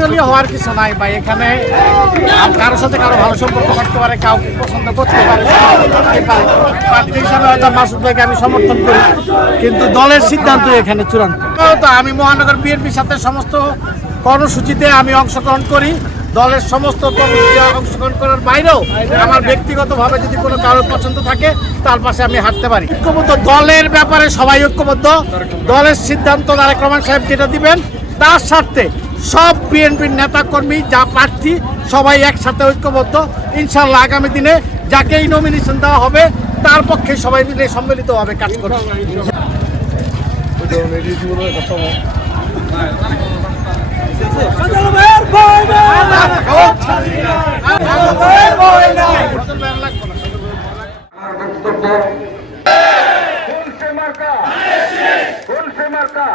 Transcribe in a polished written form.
দলীয় হওয়ার কিছু নাই ভাই, এখানে কারোর সাথে কারো ভালো সম্পর্ক থাকতে পারে, কাউকে পছন্দ করতে পারে। প্রার্থী হিসাবে হয়তো মাসুদ ভাইকে আমি সমর্থন করি, কিন্তু দলের সিদ্ধান্ত এখানে চূড়ান্ত। তো আমি মহানগর বিএনপির সাথে সমস্ত কর্মসূচিতে আমি অংশগ্রহণ করি। দলের সমস্ত কর্মসূচিতে অংশগ্রহণ করার বাইরেও আমার ব্যক্তিগতভাবে যদি কোনো কারোর পছন্দ থাকে তার পাশে আমি হাঁটতে পারি। ঐক্যবদ্ধ দলের ব্যাপারে সবাই ঐক্যবদ্ধ। দলের সিদ্ধান্ত তারেক রহমান সাহেব যেটা দিবেন তার স্বার্থে সব বিএনপির নেতাকর্মী যা প্রার্থী সবাই একসাথে ঐক্যবদ্ধ। ইনশাল্লাহ আগামী দিনে যাকেই নমিনেশন দেওয়া হবে তার পক্ষে সবাই মিলে সম্মিলিতভাবে কাজ করবে। মার্কা